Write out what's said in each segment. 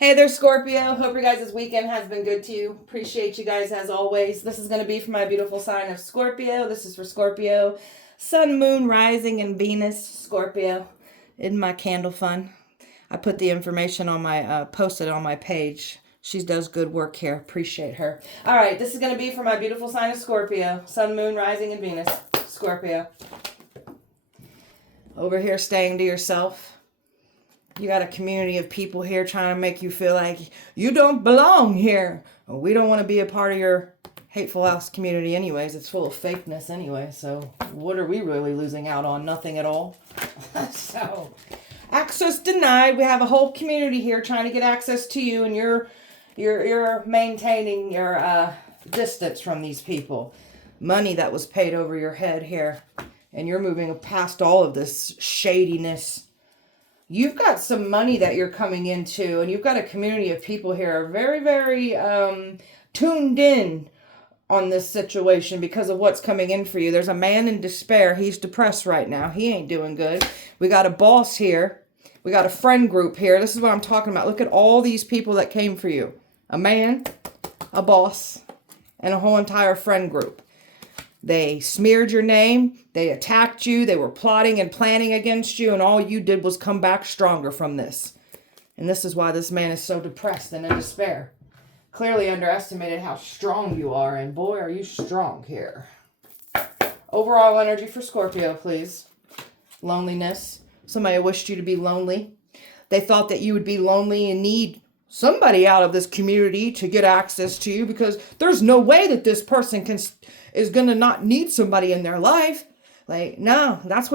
Hey there, Scorpio. Hope your guys' weekend has been good to you. Appreciate you guys as always. This is going to be for my beautiful sign of Scorpio. This is for Scorpio. Sun, Moon, Rising, and Venus, Scorpio. Isn't my candle fun? I put the information on my, posted on my page. She does good work here. Appreciate her. All right, this is going to be for my beautiful sign of Scorpio. Sun, Moon, Rising, and Venus, Scorpio. Over here, staying to yourself. You got a community of people here trying to make you feel like you don't belong here. Well, we don't want to be a part of your hateful house community anyways. It's full of fakeness anyway. So what are we really losing out on? Nothing at all. So access denied. We have a whole community here trying to get access to you, and you're maintaining your distance from these people. Money that was paid over your head here, and you're moving past all of this shadiness. You've got some money that you're coming into, and you've got a community of people here very, very tuned in on this situation because of what's coming in for you. There's a man in despair. He's depressed right now. He ain't doing good. We got a boss here. We got a friend group here. This is what I'm talking about. Look at all these people that came for you. A man, a boss, and a whole entire friend group. They smeared your name, they attacked you, they were plotting and planning against you, and all you did was come back stronger from this. And this is why this man is so depressed and in despair. Clearly underestimated how strong you are, and boy, are you strong here. Overall energy for Scorpio, please. Loneliness. Somebody wished you to be lonely. They thought that you would be lonely and need somebody out of this community to get access to you, because there's no way that this person is going to not need somebody in their life. Like, no, that's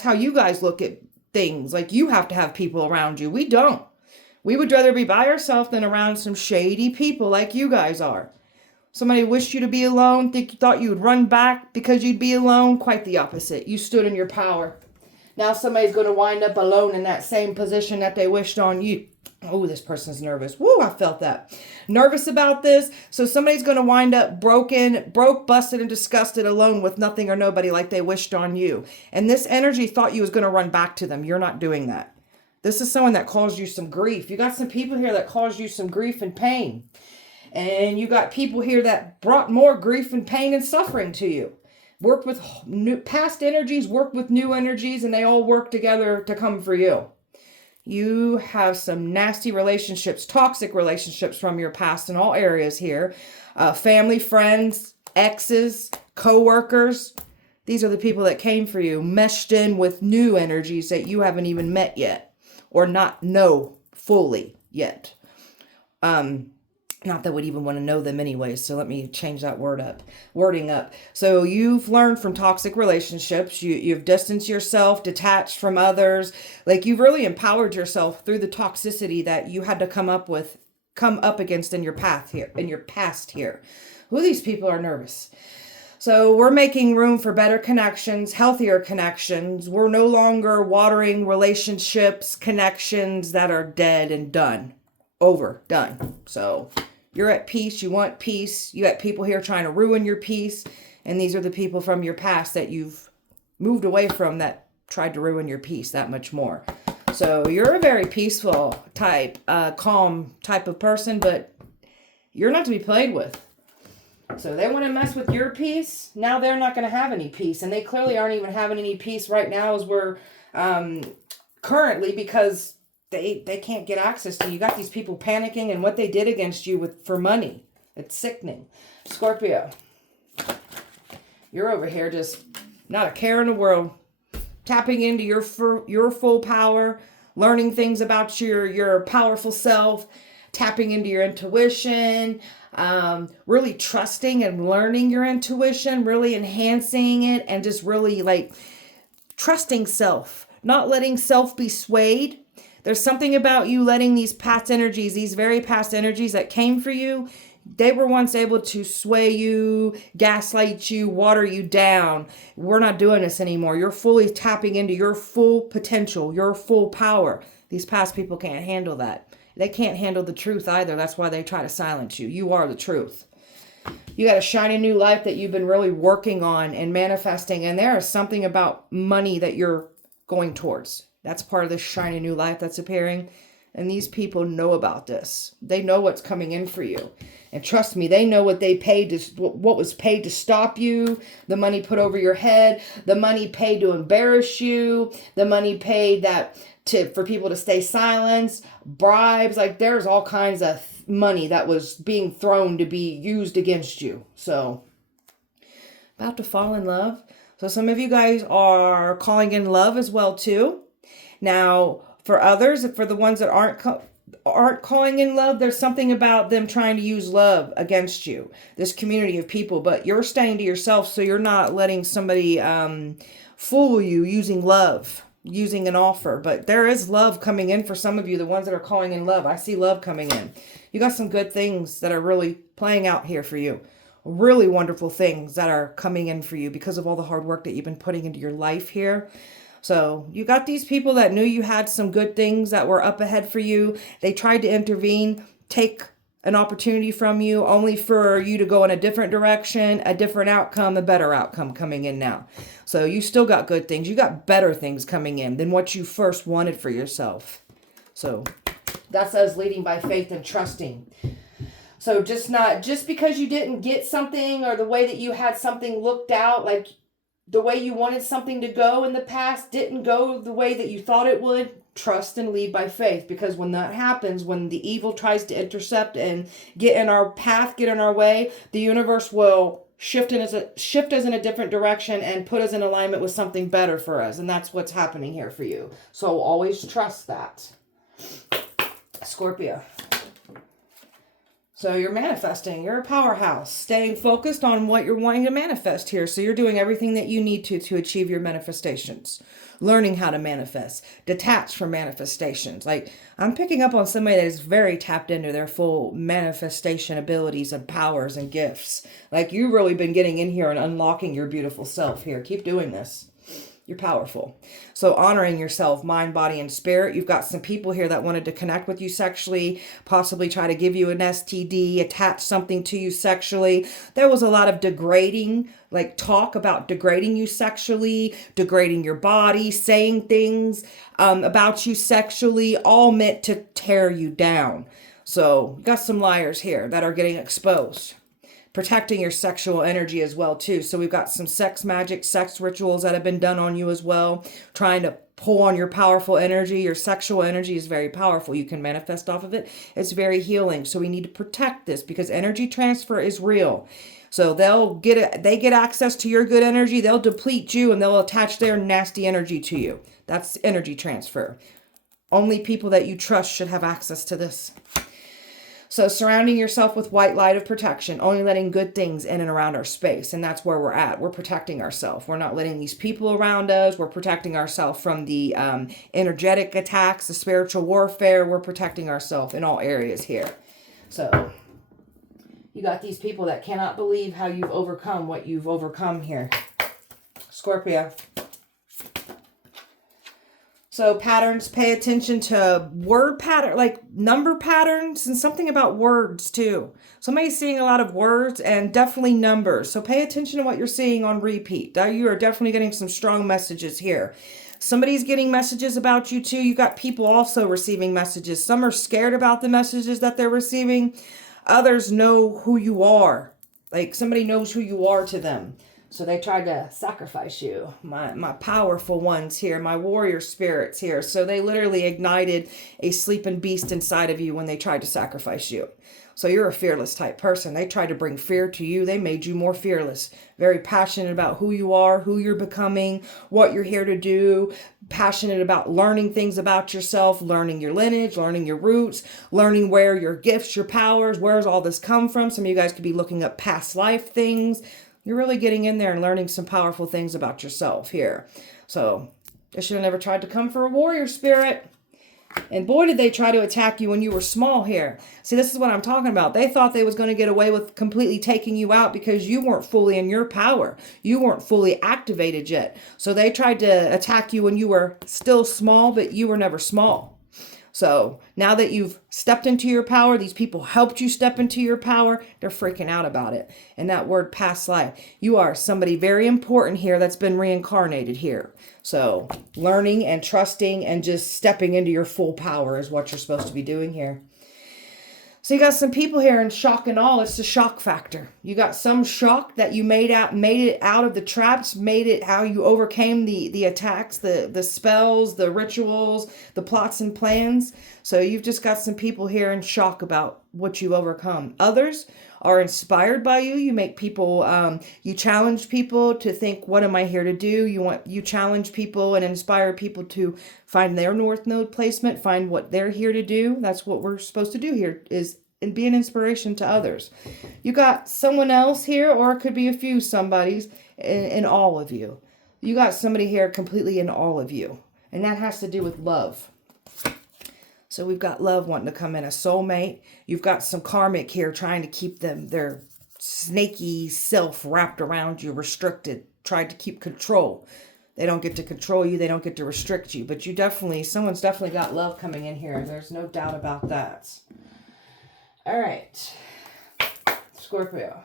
how you guys look at things. Like, you have to have people around you. We don't. We would rather be by ourselves than around some shady people like you guys are. Somebody wished you to be alone, thought you would run back because you'd be alone. Quite the opposite. You stood in your power. Now somebody's going to wind up alone in that same position that they wished on you. Oh, this person's nervous. Woo, I felt that. Nervous about this. So somebody's going to wind up broke, busted, and disgusted, alone with nothing or nobody like they wished on you. And this energy thought you was going to run back to them. You're not doing that. This is someone that caused you some grief. You got some people here that caused you some grief and pain. And you got people here that brought more grief and pain and suffering to you. Worked with past energies, worked with new energies, and they all work together to come for you. You have some nasty relationships, toxic relationships from your past in all areas here. Family, friends, exes, co-workers. These are the people that came for you, meshed in with new energies that you haven't even met yet or not know fully yet. Not that we'd even want to know them anyways, so let me change that wording up. So you've learned from toxic relationships. You've distanced yourself, detached from others. Like, you've really empowered yourself through the toxicity that you had to come up against in your past here. Well, these people are nervous. So we're making room for better connections, healthier connections. We're no longer watering relationships, connections that are dead and done. Done. So you're at peace. You want peace. You got people here trying to ruin your peace. And these are the people from your past that you've moved away from that tried to ruin your peace that much more. So you're a very peaceful type, calm type of person, but you're not to be played with. So they want to mess with your peace. Now they're not going to have any peace. And they clearly aren't even having any peace right now as we're currently, because they can't get access to you. You got these people panicking and what they did against you for money. It's sickening. Scorpio, you're over here just not a care in the world. Tapping into your full power, learning things about your powerful self, tapping into your intuition, really trusting and learning your intuition, really enhancing it, and just really like trusting self, not letting self be swayed. There's something about you letting these very past energies that came for you, they were once able to sway you, gaslight you, water you down. We're not doing this anymore. You're fully tapping into your full potential, your full power. These past people can't handle that. They can't handle the truth either. That's why they try to silence you. You are the truth. You got a shiny new life that you've been really working on and manifesting. And there is something about money that you're going towards. That's part of this shiny new life that's appearing. And these people know about this. They know what's coming in for you. And trust me, they know what they paid to, what was paid to stop you, the money put over your head, the money paid to embarrass you, the money paid for people to stay silent, bribes. Like, there's all kinds of money that was being thrown to be used against you. So, about to fall in love. So some of you guys are calling in love as well too. Now, for others, for the ones that aren't calling in love, there's something about them trying to use love against you, this community of people, but you're staying to yourself, so you're not letting somebody fool you using love, using an offer. But there is love coming in for some of you, the ones that are calling in love. I see love coming in. You got some good things that are really playing out here for you. Really wonderful things that are coming in for you because of all the hard work that you've been putting into your life here. So you got these people that knew you had some good things that were up ahead for you. They tried to intervene, take an opportunity from you, only for you to go in a different direction, a different outcome, a better outcome coming in now. So you still got good things. You got better things coming in than what you first wanted for yourself. So that says leading by faith and trusting. So just because you didn't get something, or the way that you had something looked out, like the way you wanted something to go in the past didn't go the way that you thought it would, trust and lead by faith. Because when that happens, when the evil tries to intercept and get in our path, get in our way, the universe will shift us in a different direction and put us in alignment with something better for us. And that's what's happening here for you. So always trust that. Scorpio. So you're manifesting. You're a powerhouse. Staying focused on what you're wanting to manifest here. So you're doing everything that you need to achieve your manifestations. Learning how to manifest. Detach from manifestations. Like, I'm picking up on somebody that is very tapped into their full manifestation abilities and powers and gifts. Like, you've really been getting in here and unlocking your beautiful self here. Keep doing this. You're powerful. So honoring yourself, mind, body, and spirit. You've got some people here that wanted to connect with you sexually, possibly try to give you an STD, attach something to you sexually. There was a lot of degrading, like talk about degrading you sexually, degrading your body, saying things about you sexually, all meant to tear you down. So you got some liars here that are getting exposed. Protecting your sexual energy as well too. So we've got some sex magic, sex rituals that have been done on you as well, trying to pull on your powerful energy. Your sexual energy is very powerful. You can manifest off of it. It's very healing. So we need to protect this because energy transfer is real. So they get access to your good energy. They'll deplete you and they'll attach their nasty energy to you. That's energy transfer. Only people that you trust should have access to this. So surrounding yourself with white light of protection, only letting good things in and around our space. And that's where we're at. We're protecting ourselves. We're not letting these people around us. We're protecting ourselves from the energetic attacks, the spiritual warfare. We're protecting ourselves in all areas here. So you got these people that cannot believe how you've overcome what you've overcome here. Scorpio. So patterns, pay attention to word pattern, like number patterns, and something about words too. Somebody's seeing a lot of words and definitely numbers. So pay attention to what you're seeing on repeat. You are definitely getting some strong messages here. Somebody's getting messages about you too. You got people also receiving messages. Some are scared about the messages that they're receiving. Others know who you are. Like somebody knows who you are to them. So they tried to sacrifice you, my powerful ones here, my warrior spirits here. So they literally ignited a sleeping beast inside of you when they tried to sacrifice you. So you're a fearless type person. They tried to bring fear to you. They made you more fearless. Very passionate about who you are, who you're becoming, what you're here to do. Passionate about learning things about yourself, learning your lineage, learning your roots, learning where your gifts, your powers, where's all this come from. Some of you guys could be looking up past life things. You're really getting in there and learning some powerful things about yourself here. So they should have never tried to come for a warrior spirit. And boy, did they try to attack you when you were small here. See, this is what I'm talking about. They thought they was going to get away with completely taking you out because you weren't fully in your power. You weren't fully activated yet. So they tried to attack you when you were still small, but you were never small. So now that you've stepped into your power, these people helped you step into your power, they're freaking out about it. And that word past life, you are somebody very important here that's been reincarnated here. So learning and trusting and just stepping into your full power is what you're supposed to be doing here. So you got some people here in shock and awe. It's the shock factor. You got some shock that you made it out of the traps, made it how you overcame the attacks, the spells, the rituals, the plots and plans. So you've just got some people here in shock about what you've overcome. Others are inspired by you. You make people, you challenge people to think, what am I here to do? You challenge people and inspire people to find their North Node placement, find what they're here to do. That's what we're supposed to do here, is and be an inspiration to others. You got someone else here, or it could be a few somebodies in all of you. You got somebody here completely in all of you. And that has to do with love. So we've got love wanting to come in, a soulmate. You've got some karmic here trying to keep their snaky self wrapped around you, restricted, tried to keep control. They don't get to control you. They don't get to restrict you. But someone's definitely got love coming in here. There's no doubt about that. All right. Scorpio.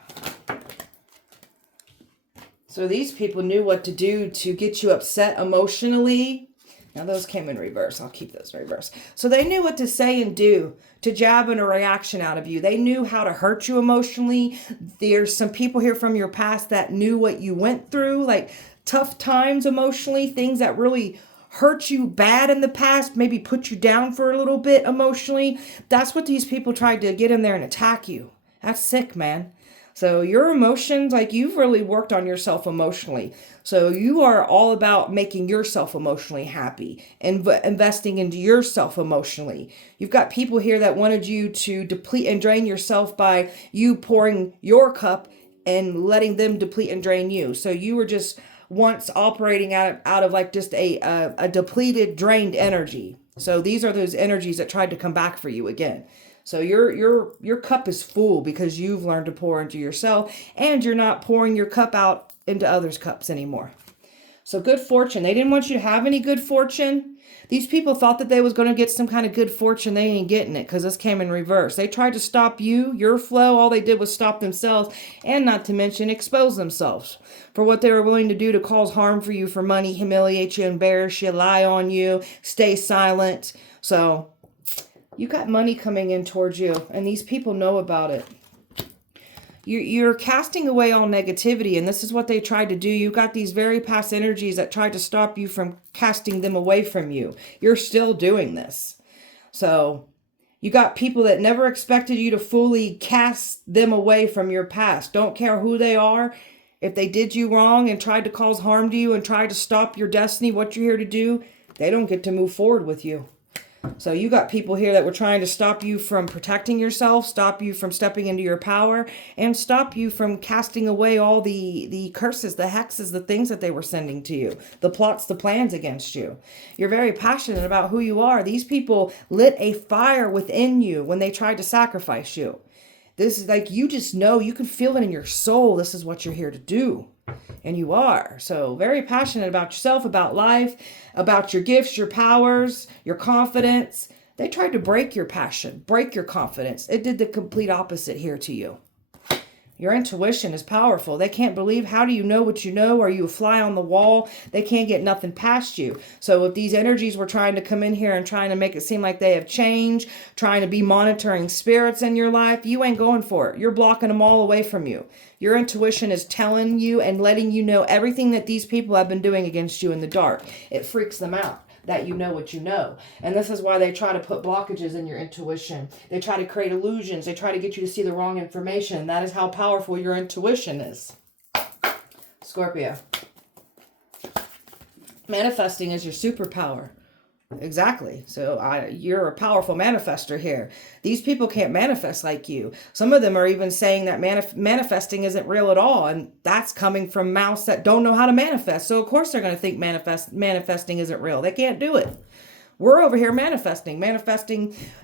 So these people knew what to do to get you upset emotionally. Now those came in reverse. I'll keep those in reverse. So they knew what to say and do to jab in a reaction out of you. They knew how to hurt you emotionally. There's some people here from your past that knew what you went through, like tough times emotionally, things that really hurt you bad in the past, maybe put you down for a little bit emotionally. That's what these people tried to get in there and attack you. That's sick, man. So your emotions, like you've really worked on yourself emotionally. So you are all about making yourself emotionally happy and investing into yourself emotionally. You've got people here that wanted you to deplete and drain yourself by you pouring your cup and letting them deplete and drain you. So you were just once operating out of like just a depleted, drained energy. So these are those energies that tried to come back for you again. So your cup is full because you've learned to pour into yourself, and you're not pouring your cup out into others' cups anymore. So good fortune. They didn't want you to have any good fortune. These people thought that they was going to get some kind of good fortune. They ain't getting it because this came in reverse. They tried to stop you, your flow. All they did was stop themselves, and not to mention expose themselves for what they were willing to do to cause harm for you, for money, humiliate you, embarrass you, lie on you, stay silent. So you got money coming in towards you, and these people know about it. You're casting away all negativity, and this is what they tried to do. You got these very past energies that tried to stop you from casting them away from you. You're still doing this. So you got people that never expected you to fully cast them away from your past. Don't care who they are. If they did you wrong and tried to cause harm to you and tried to stop your destiny, what you're here to do, they don't get to move forward with you. So you got people here that were trying to stop you from protecting yourself, stop you from stepping into your power, and stop you from casting away all the curses, the hexes, the things that they were sending to you, the plots, the plans against you. You're very passionate about who you are. These people lit a fire within you when they tried to sacrifice you. This is like, you just know, you can feel it in your soul. This is what you're here to do. And you are. So very passionate about yourself, about life, about your gifts, your powers, your confidence. They tried to break your passion, break your confidence. It did the complete opposite here to you. Your intuition is powerful. They can't believe, how do you know what you know? Are you a fly on the wall? They can't get nothing past you. So if these energies were trying to come in here and trying to make it seem like they have changed, trying to be monitoring spirits in your life, you ain't going for it. You're blocking them all away from you. Your intuition is telling you and letting you know everything that these people have been doing against you in the dark. It freaks them out that you know what you know. And this is why they try to put blockages in your intuition. They try to create illusions. They try to get you to see the wrong information. That is how powerful your intuition is. Scorpio. Manifesting is your superpower. Exactly. So you're a powerful manifester here. These people can't manifest like you. Some of them are even saying that manifesting isn't real at all. And that's coming from mouths that don't know how to manifest. So of course they're going to think manifesting isn't real. They can't do it. We're over here manifesting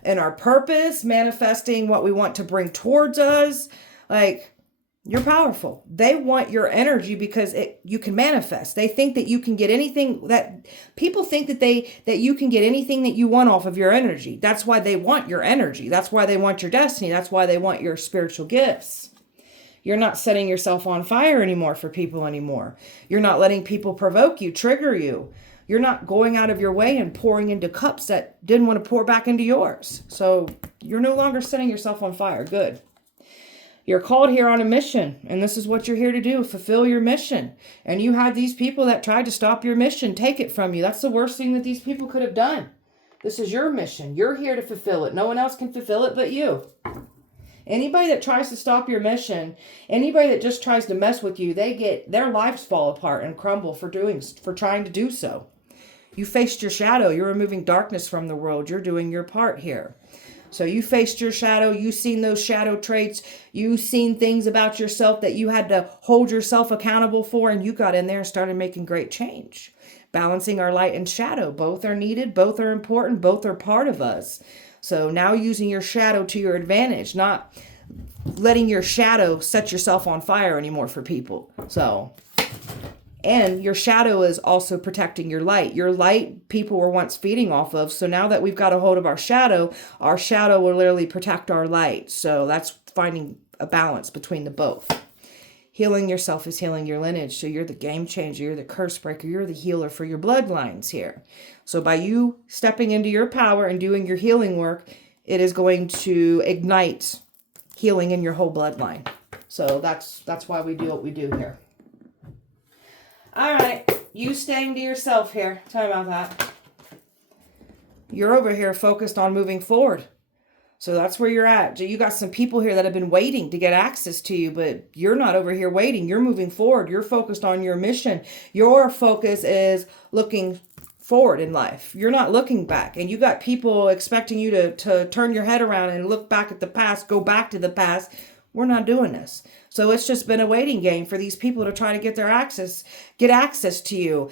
in our purpose, manifesting what we want to bring towards us. Like, You're powerful. They want your energy because you can manifest. They think that you can get anything that people think that you can get anything that you want off of your energy. That's why they want your energy. That's why they want your destiny. That's why they want your spiritual gifts. You're not setting yourself on fire anymore for people anymore. You're not letting people provoke you, trigger you. You're not going out of your way and pouring into cups that didn't want to pour back into yours. So you're no longer setting yourself on fire. Good. You're called here on a mission, and this is what you're here to do, fulfill your mission. And you had these people that tried to stop your mission, take it from you. That's the worst thing that these people could have done. This is your mission. You're here to fulfill it. No one else can fulfill it but you. Anybody that tries to stop your mission, anybody that just tries to mess with you, their lives fall apart and crumble for trying to do so. You faced your shadow. You're removing darkness from the world. You're doing your part here. So you faced your shadow. You've seen those shadow traits. You've seen things about yourself that you had to hold yourself accountable for, and you got in there and started making great change. Balancing our light and shadow. Both are needed. Both are important. Both are part of us. So now using your shadow to your advantage, not letting your shadow set yourself on fire anymore for people. And your shadow is also protecting your light. Your light, people were once feeding off of. So now that we've got a hold of our shadow will literally protect our light. So that's finding a balance between the both. Healing yourself is healing your lineage. So you're the game changer. You're the curse breaker. You're the healer for your bloodlines here. So by you stepping into your power and doing your healing work, it is going to ignite healing in your whole bloodline. So that's why we do what we do here. All right, you staying to yourself here. Tell me about that. You're over here focused on moving forward. So that's where you're at. You got some people here that have been waiting to get access to you, but you're not over here waiting. You're moving forward. You're focused on your mission. Your focus is looking forward in life. You're not looking back. And you got people expecting you to turn your head around and look back at the past, go back to the past. We're not doing this. So it's just been a waiting game for these people to try to get access to you.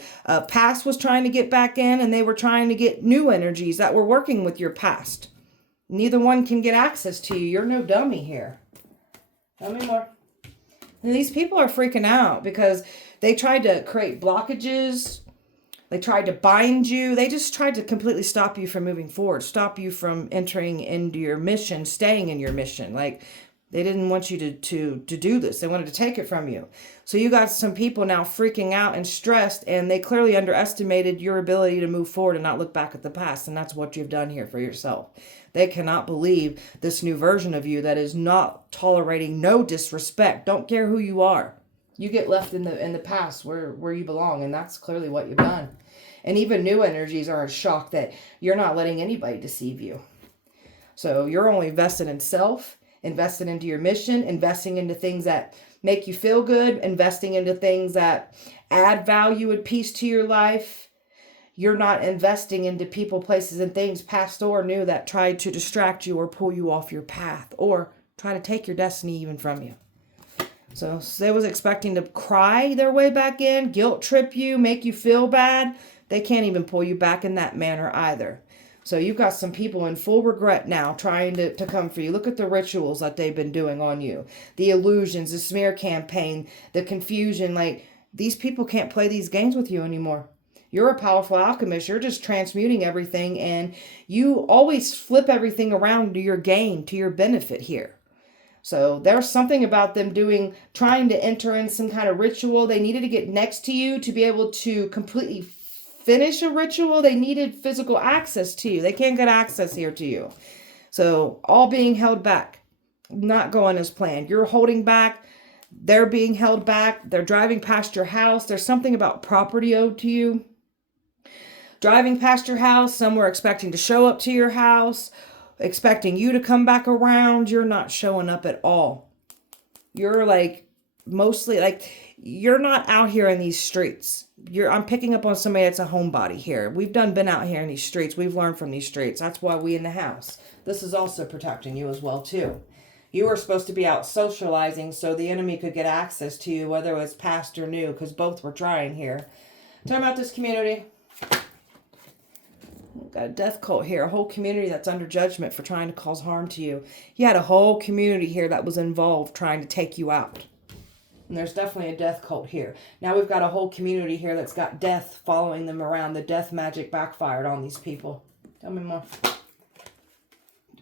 Past was trying to get back in, and they were trying to get new energies that were working with your past. Neither one can get access to you. You're no dummy here. Tell me more. And these people are freaking out because they tried to create blockages. They tried to bind you. They just tried to completely stop you from moving forward, stop you from entering into your mission, staying in your mission. Like, they didn't want you to do this. They wanted to take it from you. So you got some people now freaking out and stressed, and they clearly underestimated your ability to move forward and not look back at the past. And that's what you've done here for yourself. They cannot believe this new version of you that is not tolerating no disrespect. Don't care who you are. You get left in the past where you belong, and that's clearly what you've done. And even new energies are in shock that you're not letting anybody deceive you. So you're only invested in self, invested into your mission, investing into things that make you feel good, investing into things that add value and peace to your life. You're not investing into people, places, and things, past or new, that try to distract you or pull you off your path or try to take your destiny even from you. So they was expecting to cry their way back in, guilt trip you, make you feel bad. They can't even pull you back in that manner either. So you've got some people in full regret now trying to come for you. Look at the rituals that they've been doing on you. The illusions, the smear campaign, the confusion. Like, these people can't play these games with you anymore. You're a powerful alchemist. You're just transmuting everything, and you always flip everything around to your gain, to your benefit here. So there's something about them trying to enter in some kind of ritual. They needed to get next to you to be able to completely finish a ritual. They needed physical access to you. They can't get access here to you. So all being held back, not going as planned. You're holding back. They're being held back. They're driving past your house. There's something about property owed to you. Driving past your house, some were expecting to show up to your house, expecting you to come back around. You're not showing up at all. You're you're not out here in these streets. I'm picking up on somebody that's a homebody here. We've been out here in these streets. We've learned from these streets. That's why we in the house. This is also protecting you as well too. You were supposed to be out socializing so the enemy could get access to you, whether it was past or new, because both were trying here. Tell me about this community. We've got a death cult here, a whole community that's under judgment for trying to cause harm to you. You had a whole community here that was involved trying to take you out. And there's definitely a death cult here. Now we've got a whole community here that's got death following them around. The death magic backfired on these people. Tell me more.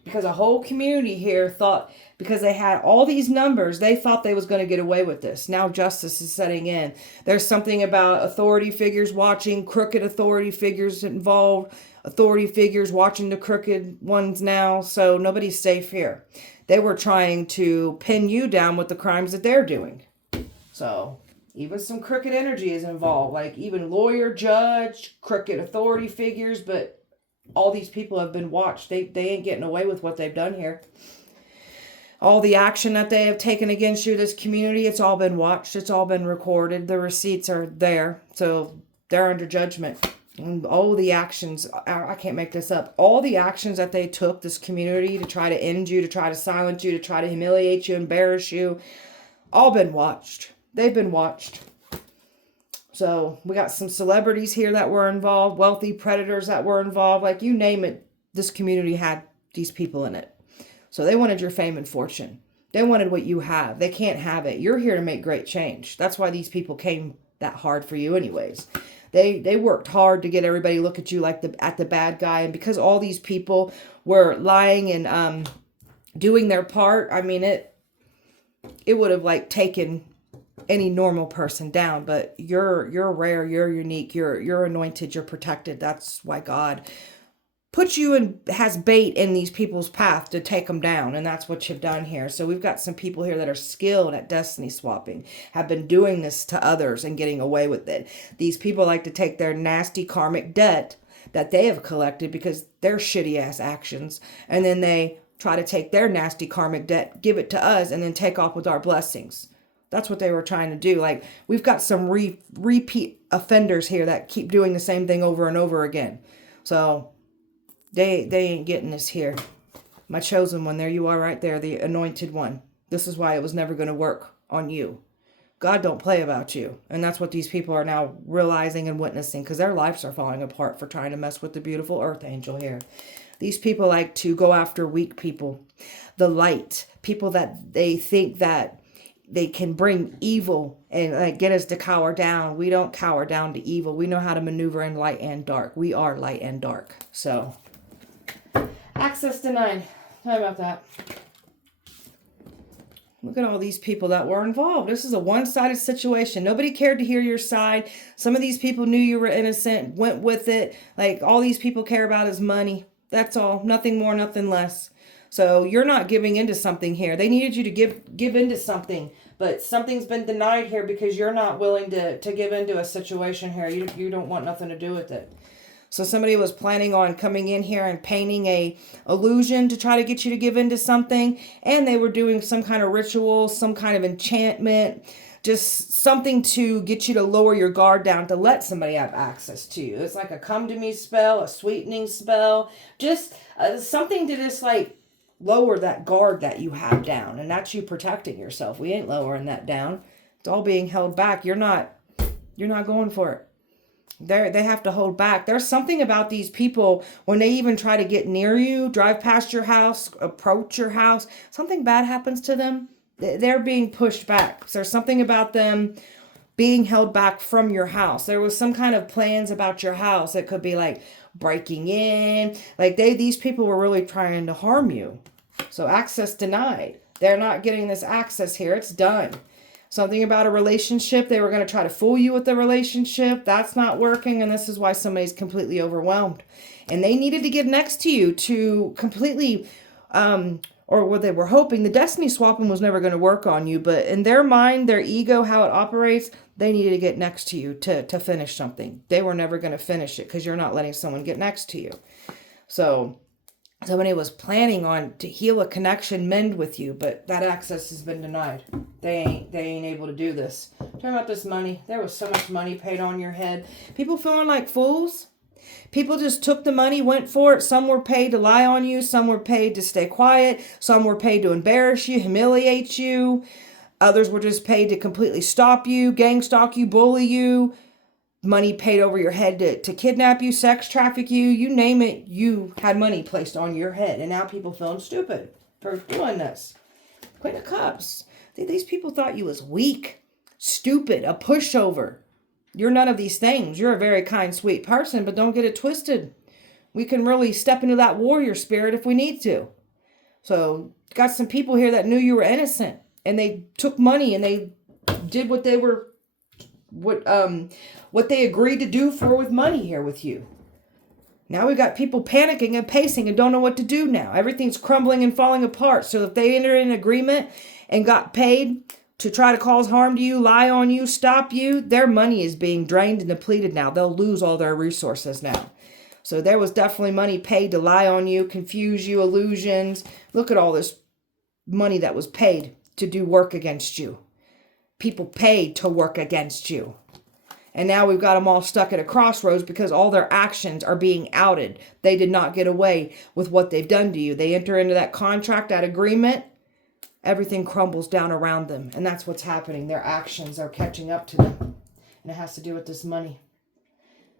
Because a whole community here thought, because they had all these numbers, they thought they was going to get away with this. Now justice is setting in. There's something about authority figures watching, crooked authority figures involved, authority figures watching the crooked ones now. So nobody's safe here. They were trying to pin you down with the crimes that they're doing. So even some crooked energy is involved, like even lawyer, judge, crooked authority figures, but all these people have been watched. They ain't getting away with what they've done here. All the action that they have taken against you, this community, it's all been watched. It's all been recorded. The receipts are there. So they're under judgment. And all the actions, I can't make this up. All the actions that they took, this community, to try to end you, to try to silence you, to try to humiliate you, embarrass you, all been watched. They've been watched. So we got some celebrities here that were involved, wealthy predators that were involved, like you name it, this community had these people in it. So they wanted your fame and fortune. They wanted what you have. They can't have it. You're here to make great change. That's why these people came that hard for you anyways. They worked hard to get everybody to look at you like the bad guy. And because all these people were lying and doing their part, I mean, it would have like taken any normal person down, but you're rare, you're unique, you're anointed, you're protected. That's why God puts you and has bait in these people's path to take them down, and that's what you've done here. So we've got some people here that are skilled at destiny swapping, have been doing this to others and getting away with it. These people like to take their nasty karmic debt that they have collected because their shitty ass actions, and then they try to take their nasty karmic debt, give it to us, and then take off with our blessings. That's what they were trying to do. Like, we've got some repeat offenders here that keep doing the same thing over and over again. So they ain't getting this here. My chosen one, there you are right there, the anointed one. This is why it was never going to work on you. God don't play about you. And that's what these people are now realizing and witnessing, because their lives are falling apart for trying to mess with the beautiful earth angel here. These people like to go after weak people. The light. People that they think that they can bring evil and like get us to cower down. We don't cower down to evil. We know how to maneuver in light and dark. We are light and dark. So, access denied. How about that? Look at all these people that were involved. This is a one-sided situation. Nobody cared to hear your side. Some of these people knew you were innocent, went with it. Like, all these people care about is money. That's all. Nothing more, nothing less. So you're not giving into something here. They needed you to give into something, but something's been denied here because you're not willing to give into a situation here. You don't want nothing to do with it. So somebody was planning on coming in here and painting a illusion to try to get you to give into something, and they were doing some kind of ritual, some kind of enchantment, just something to get you to lower your guard down to let somebody have access to you. It's like a come to me spell, a sweetening spell, just something to just like lower that guard that you have down. And that's you protecting yourself. We ain't lowering that down. It's all being held back. You're not going for it. They have to hold back. There's something about these people when they even try to get near you, drive past your house, approach your house, something bad happens to them. They're being pushed back. So there's something about them being held back from your house. There was some kind of plans about your house. It could be like breaking in. Like these people were really trying to harm you. So access denied. They're not getting this access here. It's done. Something about a relationship. They were going to try to fool you with the relationship. That's not working. And this is why somebody's completely overwhelmed. And they needed to get next to you to completely, or what they were hoping, the destiny swapping was never going to work on you. But in their mind, their ego, how it operates, they needed to get next to you to finish something. They were never going to finish it because you're not letting someone get next to you. So somebody was planning on to heal a connection, mend with you, but that access has been denied. They ain't able to do this. Talking about this money. There was so much money paid on your head. People feeling like fools. People just took the money, went for it. Some were paid to lie on you. Some were paid to stay quiet. Some were paid to embarrass you, humiliate you. Others were just paid to completely stop you, gang stalk you, bully you. Money paid over your head to kidnap you, sex traffic you, you name it. You had money placed on your head. And now people feeling stupid for doing this. Queen of Cups. These people thought you was weak. stupid, a pushover. You're none of these things. You're a very kind, sweet person, but don't get it twisted. We can really step into that warrior spirit if we need to. So, got some people here that knew you were innocent, and they took money and they did what they were, what they agreed to do for with money here with you. Now we got people panicking and pacing and don't know what to do now. Everything's crumbling and falling apart. So if they enter an agreement and got paid to try to cause harm to you, lie on you, stop you, their money is being drained and depleted now. They'll lose all their resources now. So there was definitely money paid to lie on you, confuse you, illusions. Look at all this money that was paid to do work against you. People paid to work against you. And now we've got them all stuck at a crossroads because all their actions are being outed. They did not get away with what they've done to you. They enter into that contract, that agreement. Everything crumbles down around them. And that's what's happening. Their actions are catching up to them. And it has to do with this money.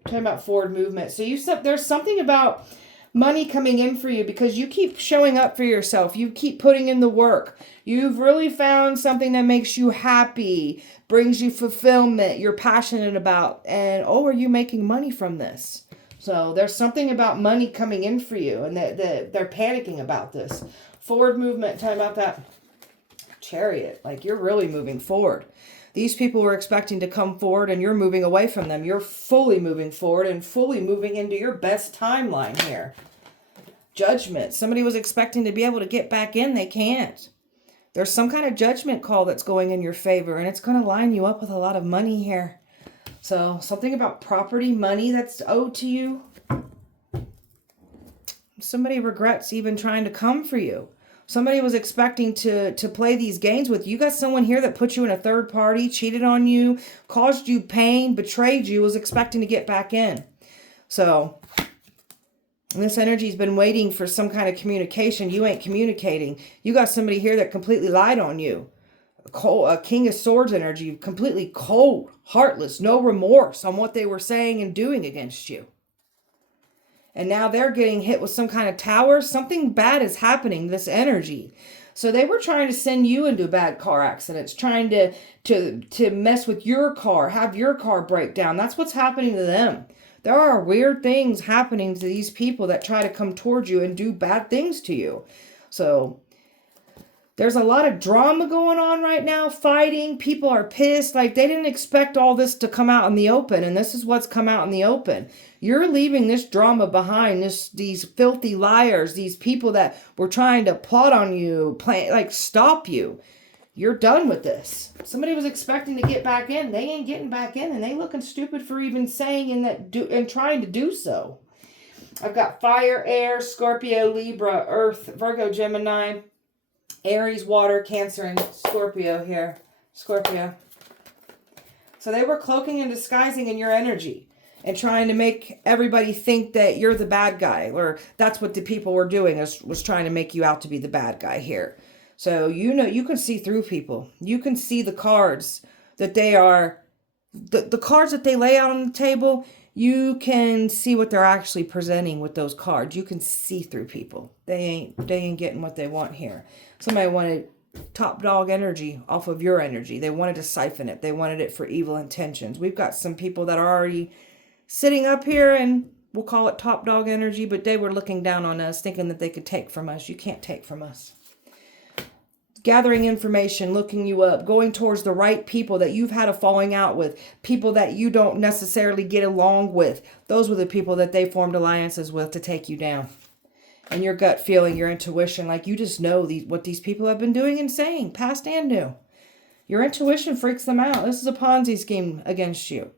I'm talking about forward movement. So there's something about money coming in for you because you keep showing up for yourself. You keep putting in the work. You've really found something that makes you happy, brings you fulfillment, you're passionate about. And, are you making money from this? So there's something about money coming in for you, and they're panicking about this. Forward movement, talking about that Chariot. Like, you're really moving forward. These people were expecting to come forward and you're moving away from them. You're fully moving forward and fully moving into your best timeline here. Judgment. Somebody was expecting to be able to get back in. They can't. There's some kind of judgment call that's going in your favor, and it's going to line you up with a lot of money here. So something about property, money that's owed to you. Somebody regrets even trying to come for you. Somebody was expecting to play these games with you. You got someone here that put you in a third party, cheated on you, caused you pain, betrayed you, was expecting to get back in. So this energy's been waiting for some kind of communication. You ain't communicating. You got somebody here that completely lied on you. A King of Swords energy, completely cold, heartless, no remorse on what they were saying and doing against you. And now they're getting hit with some kind of tower. Something bad is happening, this energy. So they were trying to send you into bad car accidents, trying to mess with your car, have your car break down. That's what's happening to them. There are weird things happening to these people that try to come towards you and do bad things to you. So there's a lot of drama going on right now, fighting. People are pissed. Like, they didn't expect all this to come out in the open, and this is what's come out in the open. You're leaving this drama behind, these filthy liars, these people that were trying to plot on you, stop you. You're done with this. Somebody was expecting to get back in. They ain't getting back in, and they looking stupid for even saying and trying to do so. I've got fire, air, Scorpio, Libra, Earth, Virgo, Gemini, Aries, water, Cancer, and Scorpio here. Scorpio. So they were cloaking and disguising in your energy and trying to make everybody think that you're the bad guy, or that's what the people were doing, was trying to make you out to be the bad guy here. So, you can see through people. You can see the cards that they are, the cards that they lay out on the table. You can see what they're actually presenting with those cards. You can see through people. They ain't getting what they want here. Somebody wanted top dog energy off of your energy. They wanted to siphon it. They wanted it for evil intentions. We've got some people that are already sitting up here, and we'll call it top dog energy, but they were looking down on us, thinking that they could take from us. You can't take from us. Gathering information, looking you up, going towards the right people that you've had a falling out with, people that you don't necessarily get along with. Those were the people that they formed alliances with to take you down. And your gut feeling, your intuition, like you just know what these people have been doing and saying, past and new. Your intuition freaks them out. This is a Ponzi scheme against you.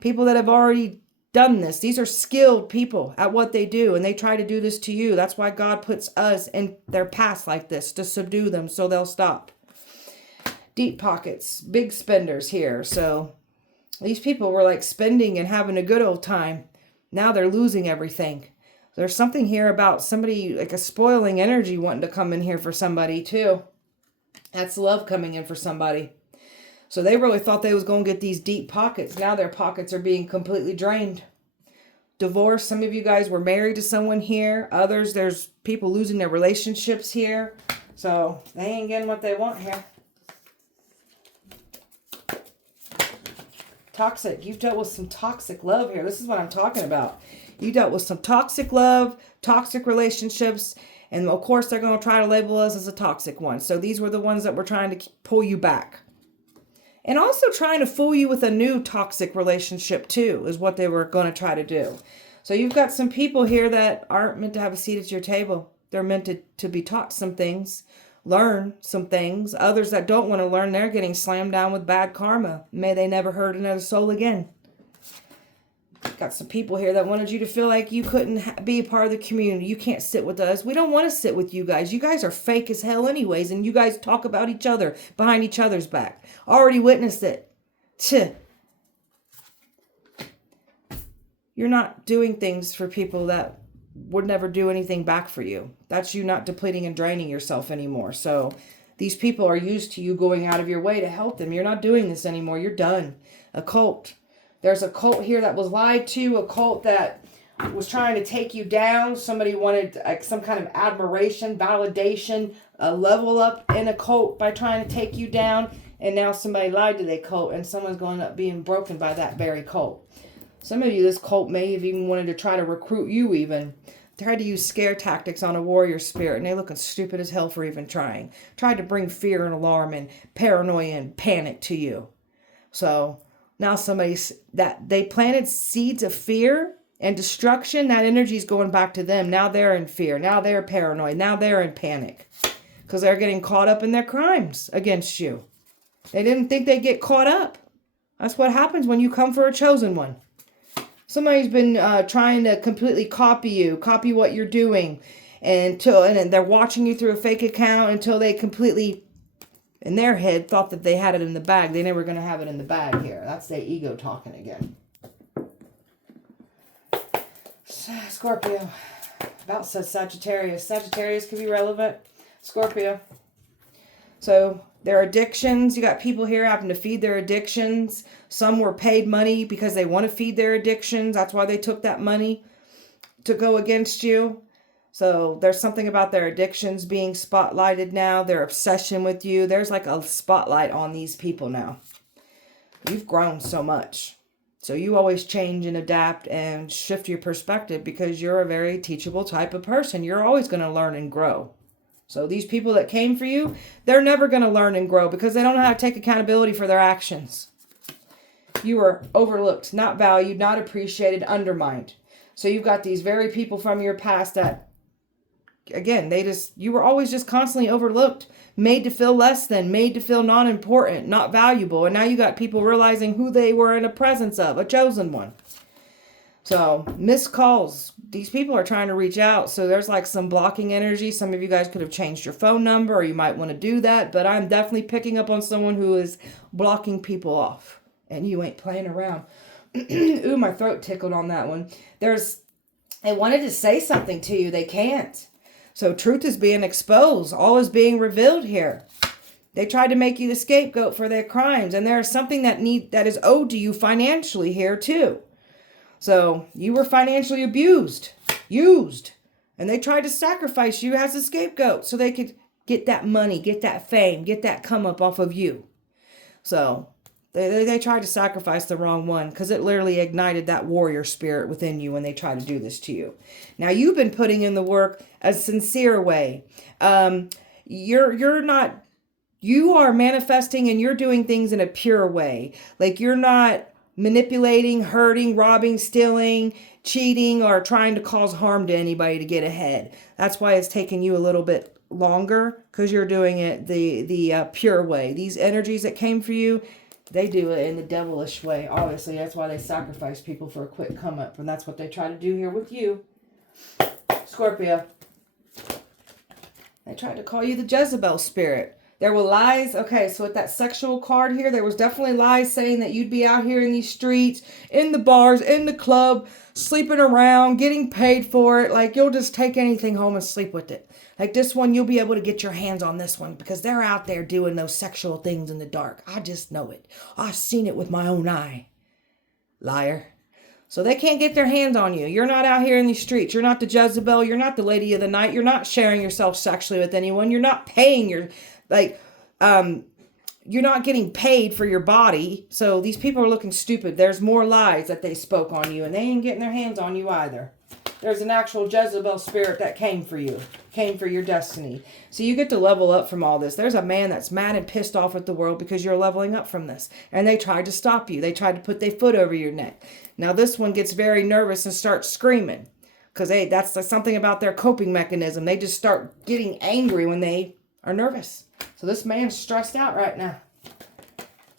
People that have already done this. These are skilled people at what they do, and they try to do this to you. That's why God puts us in their path like this, to subdue them so they'll stop. Deep pockets, big spenders here. So these people were like spending and having a good old time. Now they're losing everything. There's something here about somebody, like a spoiling energy wanting to come in here for somebody too. That's love coming in for somebody. So they really thought they was going to get these deep pockets. Now their pockets are being completely drained. Divorce. Some of you guys were married to someone here. Others, there's people losing their relationships here. So they ain't getting what they want here. Toxic. You've dealt with some toxic love here. This is what I'm talking about. You dealt with some toxic love, toxic relationships, and of course they're going to try to label us as a toxic one. So these were the ones that were trying to pull you back. And also trying to fool you with a new toxic relationship too, is what they were going to try to do. So you've got some people here that aren't meant to have a seat at your table. They're meant to be taught some things, learn some things. Others that don't want to learn, they're getting slammed down with bad karma. May they never hurt another soul again. Got some people here that wanted you to feel like you couldn't be a part of the community. You can't sit with us. We don't want to sit with you guys. You guys are fake as hell anyways, and you guys talk about each other behind each other's back. Already witnessed it. You're not doing things for people that would never do anything back for you. That's you not depleting and draining yourself anymore. So these people are used to you going out of your way to help them. You're not doing this anymore. You're done. A cult. There's a cult here that was lied to. A cult that was trying to take you down. Somebody wanted like some kind of admiration, validation, a level up in a cult by trying to take you down. And now somebody lied to their cult and someone's going up being broken by that very cult. Some of you, this cult may have even wanted to try to recruit you even. Tried to use scare tactics on a warrior spirit, and they're looking stupid as hell for even trying. Tried to bring fear and alarm and paranoia and panic to you. So now that they planted seeds of fear and destruction, that energy is going back to them. Now they're in fear. Now they're paranoid. Now they're in panic. Because they're getting caught up in their crimes against you. They didn't think they'd get caught up. That's what happens when you come for a chosen one. Somebody's been trying to completely copy you, copy what you're doing, and they're watching you through a fake account until they completely, in their head, thought that they had it in the bag. They never going to have it in the bag here. That's their ego talking again. Scorpio. About says Sagittarius. Sagittarius could be relevant. Scorpio. So their addictions, you got people here having to feed their addictions. Some were paid money because they want to feed their addictions. That's why they took that money to go against you. So there's something about their addictions being spotlighted now. Their obsession with you. There's like a spotlight on these people now. You've grown so much. So you always change and adapt and shift your perspective because you're a very teachable type of person. You're always going to learn and grow. So these people that came for you, they're never going to learn and grow because they don't know how to take accountability for their actions. You were overlooked, not valued, not appreciated, undermined. So you've got these very people from your past that, again, you were always just constantly overlooked, made to feel less than, made to feel non-important, not valuable. And now you got people realizing who they were in the presence of, a chosen one. So missed calls. These people are trying to reach out. So there's like some blocking energy. Some of you guys could have changed your phone number or you might want to do that. But I'm definitely picking up on someone who is blocking people off. And you ain't playing around. Ooh, my throat tickled on that one. They wanted to say something to you. They can't. So truth is being exposed. All is being revealed here. They tried to make you the scapegoat for their crimes. And there is something that is owed to you financially here too. So you were financially abused, used. And they tried to sacrifice you as a scapegoat so they could get that money, get that fame, get that come up off of you. So they tried to sacrifice the wrong one because it literally ignited that warrior spirit within you when they tried to do this to you. Now you've been putting in the work a sincere way. You are manifesting and you're doing things in a pure way. Like you're not manipulating, hurting, robbing, stealing, cheating, or trying to cause harm to anybody to get ahead. That's why it's taking you a little bit longer because you're doing it the pure way. These energies that came for you, they do it in the devilish way. Obviously, that's why they sacrifice people for a quick come up. And that's what they try to do here with you. Scorpio. They tried to call you the Jezebel spirit. There were lies. Okay, so with that sexual card here, there was definitely lies saying that you'd be out here in these streets, in the bars, in the club, sleeping around, getting paid for it. Like you'll just take anything home and sleep with it. Like this one, you'll be able to get your hands on this one because they're out there doing those sexual things in the dark. I just know it. I've seen it with my own eye. Liar. So they can't get their hands on you. You're not out here in these streets. You're not the Jezebel. You're not the lady of the night. You're not sharing yourself sexually with anyone. You're not paying you're not getting paid for your body. So these people are looking stupid. There's more lies that they spoke on you, and they ain't getting their hands on you either. There's an actual Jezebel spirit that came for you, came for your destiny. So you get to level up from all this. There's a man that's mad and pissed off at the world because you're leveling up from this. And they tried to stop you. They tried to put their foot over your neck. Now this one gets very nervous and starts screaming. Because that's something about their coping mechanism. They just start getting angry when they are nervous. So this man's stressed out right now.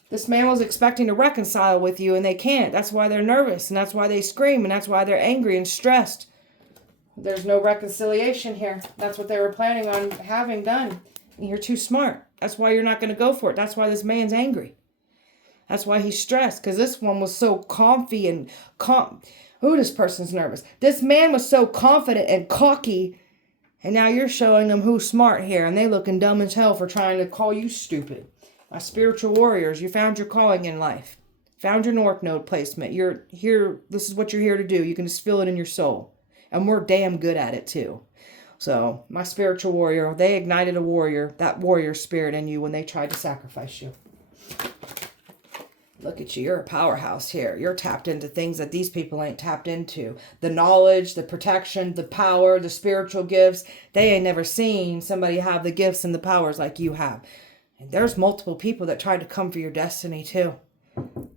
This man was expecting to reconcile with you and they can't. That's why they're nervous and that's why they scream and that's why they're angry and stressed. There's no reconciliation here. That's what they were planning on having done. And you're too smart. That's why you're not going to go for it. That's why this man's angry. That's why he's stressed. Because this one was so comfy and this person's nervous. This man was so confident and cocky. And now you're showing them who's smart here. And they looking dumb as hell for trying to call you stupid. My spiritual warriors, you found your calling in life. Found your North Node placement. You're here. This is what you're here to do. You can just feel it in your soul. And we're damn good at it too. So my spiritual warrior, they ignited a warrior, that warrior spirit in you when they tried to sacrifice you. Look at you. You're a powerhouse here. You're tapped into things that these people ain't tapped into. The knowledge, the protection, the power, the spiritual gifts. They ain't never seen somebody have the gifts and the powers like you have. And there's multiple people that tried to come for your destiny too.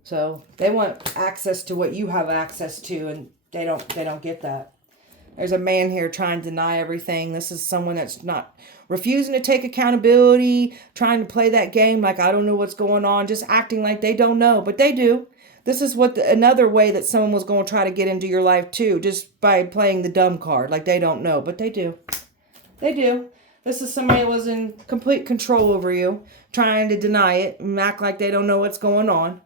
So they want access to what you have access to, and they don't get that. There's a man here trying to deny everything. This is someone that's not refusing to take accountability, trying to play that game like I don't know what's going on, just acting like they don't know, but they do. This is another way that someone was going to try to get into your life too, just by playing the dumb card, like they don't know, but they do. They do. This is somebody that was in complete control over you, trying to deny it and act like they don't know what's going on.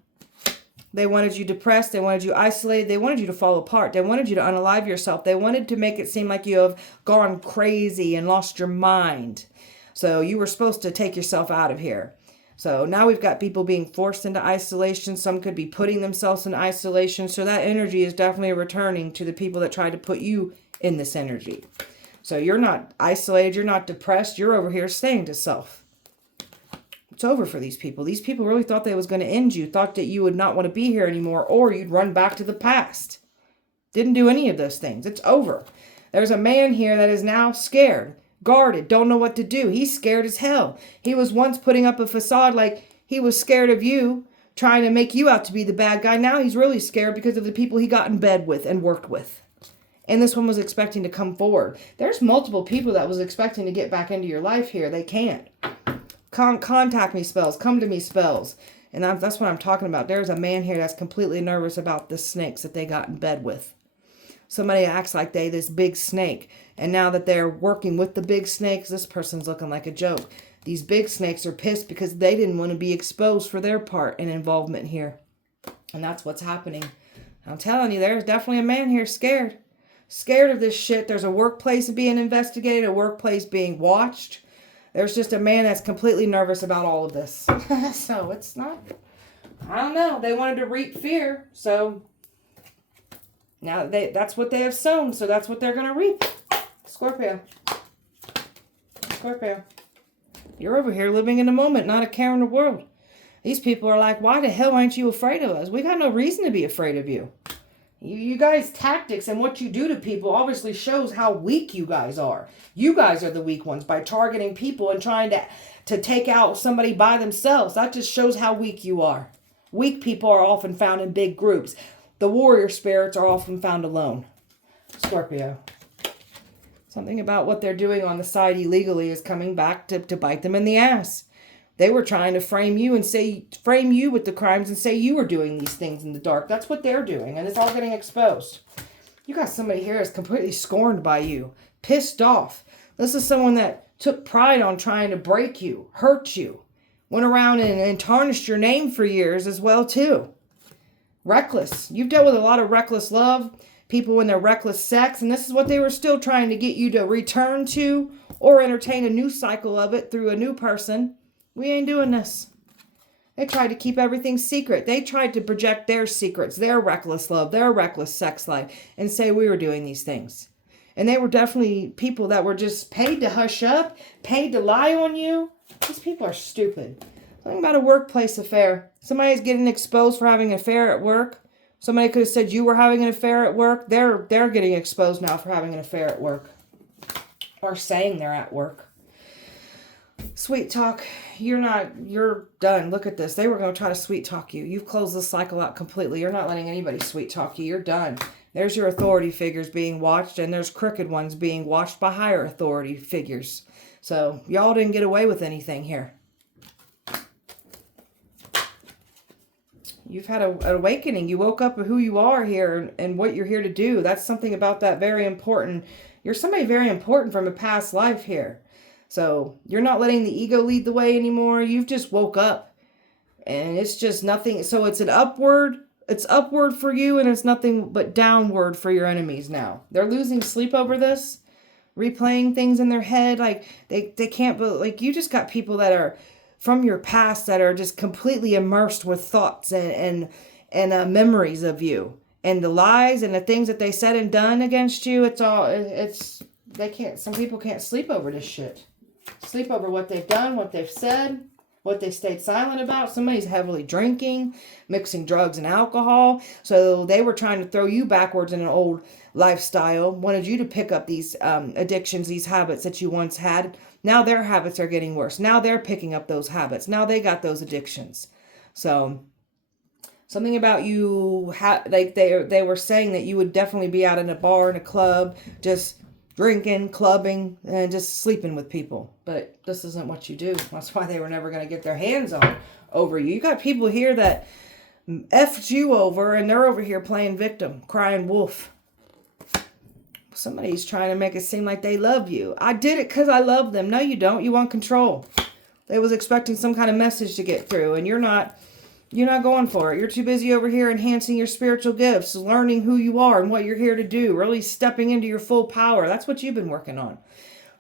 They wanted you depressed. They wanted you isolated. They wanted you to fall apart. They wanted you to unalive yourself. They wanted to make it seem like you have gone crazy and lost your mind. So you were supposed to take yourself out of here. So now we've got people being forced into isolation. Some could be putting themselves in isolation. So that energy is definitely returning to the people that tried to put you in this energy. So you're not isolated. You're not depressed. You're over here staying to self. It's over for these people. These people really thought they was going to end you. Thought that you would not want to be here anymore. Or you'd run back to the past. Didn't do any of those things. It's over. There's a man here that is now scared. Guarded. Don't know what to do. He's scared as hell. He was once putting up a facade like he was scared of you. Trying to make you out to be the bad guy. Now he's really scared because of the people he got in bed with and worked with. And this one was expecting to come forward. There's multiple people that was expecting to get back into your life here. They can't. Contact me spells. Come to me spells. And that's what I'm talking about. There's a man here that's completely nervous about the snakes that they got in bed with. Somebody acts like they this big snake. And now that they're working with the big snakes, this person's looking like a joke. These big snakes are pissed because they didn't want to be exposed for their part and involvement here. And that's what's happening. I'm telling you, there's definitely a man here scared. Scared of this shit. There's a workplace being investigated, a workplace being watched. There's just a man that's completely nervous about all of this. So it's not, I don't know. They wanted to reap fear. So now that's what they have sown. So that's what they're going to reap. Scorpio. Scorpio. You're over here living in the moment, not a care in the world. These people are like, why the hell aren't you afraid of us? We got no reason to be afraid of you. You guys' tactics and what you do to people obviously shows how weak you guys are. You guys are the weak ones by targeting people and trying to take out somebody by themselves. That just shows how weak you are. Weak people are often found in big groups. The warrior spirits are often found alone. Scorpio. Something about what they're doing on the side illegally is coming back to bite them in the ass. They were trying to frame you with the crimes and say you were doing these things in the dark. That's what they're doing, and it's all getting exposed. You got somebody here that's completely scorned by you, pissed off. This is someone that took pride on trying to break you, hurt you, went around and tarnished your name for years as well, too. Reckless. You've dealt with a lot of reckless love, people in their reckless sex, and this is what they were still trying to get you to return to or entertain a new cycle of it through a new person. We ain't doing this. They tried to keep everything secret. They tried to project their secrets, their reckless love, their reckless sex life, and say we were doing these things. And they were definitely people that were just paid to hush up, paid to lie on you. These people are stupid. Something about a workplace affair. Somebody's getting exposed for having an affair at work. Somebody could have said you were having an affair at work. They're getting exposed now for having an affair at work. Or saying they're at work. Sweet talk. You're done. Look at this. They were going to try to sweet talk you. You've closed this cycle out completely. You're not letting anybody sweet talk you. You're done. There's your authority figures being watched, and there's crooked ones being watched by higher authority figures. So y'all didn't get away with anything here. You've had an awakening. You woke up with who you are here and what you're here to do. That's something about that very important. You're somebody very important from a past life here. So you're not letting the ego lead the way anymore. You've just woke up. And it's just nothing. So it's an upward. It's upward for you, and it's nothing but downward for your enemies now. They're losing sleep over this. Replaying things in their head. Like they can't, but like you just got people that are from your past that are just completely immersed with thoughts and memories of you. And the lies and the things that they said and done against you, they can't, some people can't sleep over this shit. Sleep over what they've done, what they've said, what they stayed silent about. Somebody's heavily drinking, mixing drugs and alcohol. So they were trying to throw you backwards in an old lifestyle, wanted you to pick up these addictions, these habits that you once had. Now their habits are getting worse. Now they're picking up those habits. Now they got those addictions. So something about you, like they were saying that you would definitely be out in a bar, in a club, just drinking, clubbing, and just sleeping with people. But this isn't what you do. That's why they were never going to get their hands over you. You got people here that effed you over, and they're over here playing victim, crying wolf. Somebody's trying to make it seem like they love you. I did it because I love them. No, you don't. You want control. They was expecting some kind of message to get through, and you're not going for it. You're too busy over here enhancing your spiritual gifts, learning who you are and what you're here to do, really stepping into your full power. That's what you've been working on.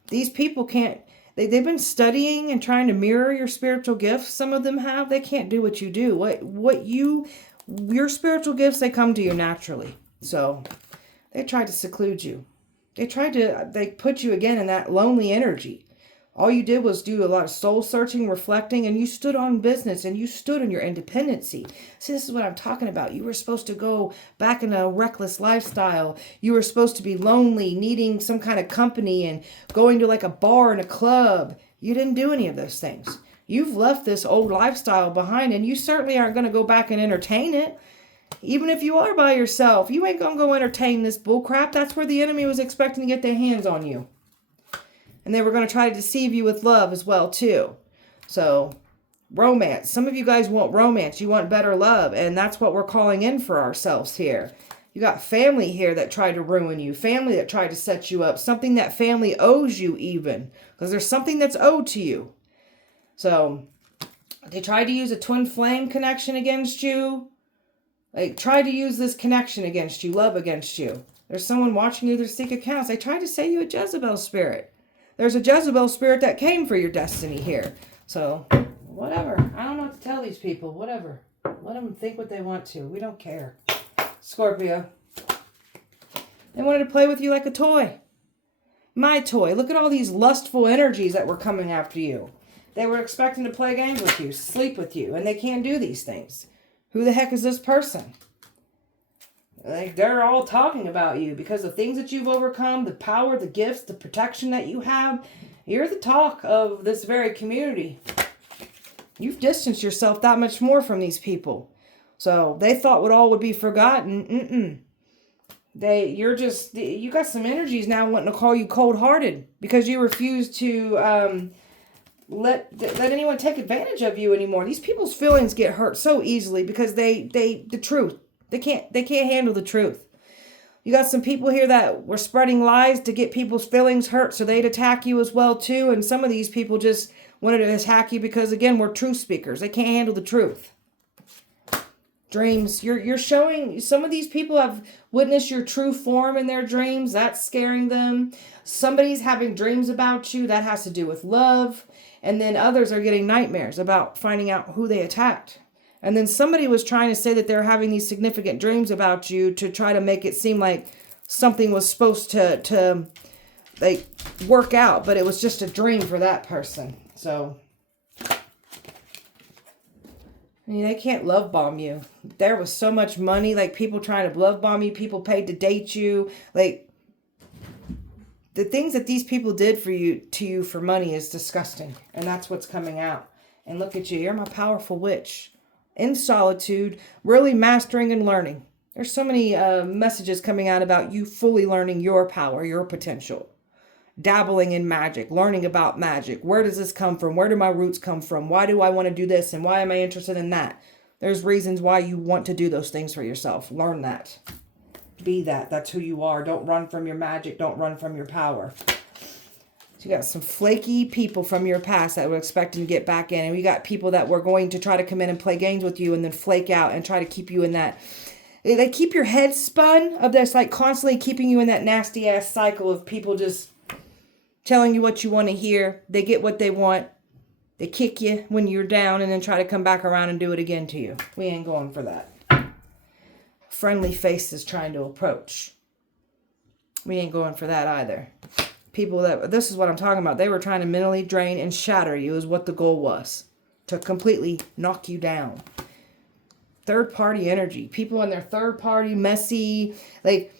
These people can't, they've been studying and trying to mirror your spiritual gifts. Some of them have. They can't do what you do. Your spiritual gifts, they come to you naturally. So they tried to seclude you. They put you again in that lonely energy. All you did was do a lot of soul searching, reflecting, and you stood on business and you stood in your independency. See, this is what I'm talking about. You were supposed to go back in a reckless lifestyle. You were supposed to be lonely, needing some kind of company and going to like a bar and a club. You didn't do any of those things. You've left this old lifestyle behind, and you certainly aren't going to go back and entertain it. Even if you are by yourself, you ain't going to go entertain this bullcrap. That's where the enemy was expecting to get their hands on you. And they were going to try to deceive you with love as well, too. So, romance. Some of you guys want romance. You want better love. And that's what we're calling in for ourselves here. You got family here that tried to ruin you. Family that tried to set you up. Something that family owes you even. Because there's something that's owed to you. So, they tried to use a twin flame connection against you. They tried to use this connection against you. Love against you. There's someone watching you. Their secret accounts. They tried to say you a Jezebel spirit. There's a Jezebel spirit that came for your destiny here. So, whatever. I don't know what to tell these people. Whatever. Let them think what they want to. We don't care. Scorpio. They wanted to play with you like a toy. My toy. Look at all these lustful energies that were coming after you. They were expecting to play games with you, sleep with you, and they can't do these things. Who the heck is this person? They're all talking about you because the things that you've overcome, the power, the gifts, the protection that you have. You're the talk of this very community. You've distanced yourself that much more from these people. So they thought what all would be forgotten. You got some energies now wanting to call you cold-hearted because you refuse to let anyone take advantage of you anymore. These people's feelings get hurt so easily because the truth. They can't handle the truth. You got some people here that were spreading lies to get people's feelings hurt, so they'd attack you as well too. And some of these people just wanted to attack you because, again, we're truth speakers. They can't handle the truth. Dreams. You're showing, some of these people have witnessed your true form in their dreams. That's scaring them. Somebody's having dreams about you. That has to do with love. And then others are getting nightmares about finding out who they attacked. And then somebody was trying to say that they're having these significant dreams about you to try to make it seem like something was supposed to like work out, but it was just a dream for that person. So I mean, they can't love bomb you. There was so much money, like people trying to love bomb you, people paid to date you. Like, the things that these people did for you, to you for money is disgusting. And that's what's coming out. And look at you, you're my powerful witch. In solitude, really mastering and learning. There's so many messages coming out about you fully learning your power, your potential. Dabbling in magic, learning about magic. Where does this come from? Where do my roots come from? Why do I want to do this? And why am I interested in that? There's reasons why you want to do those things for yourself. Learn that. Be that. That's who you are. Don't run from your magic. Don't run from your power. So you got some flaky people from your past that were expecting to get back in. And we got people that were going to try to come in and play games with you and then flake out and try to keep you in that. They keep your head spun of this, like constantly keeping you in that nasty ass cycle of people just telling you what you want to hear. They get what they want. They kick you when you're down and then try to come back around and do it again to you. We ain't going for that. Friendly faces trying to approach. We ain't going for that either. People that, this is what I'm talking about. They were trying to mentally drain and shatter you is what the goal was. To completely knock you down. Third party energy. People in their third party, messy, like,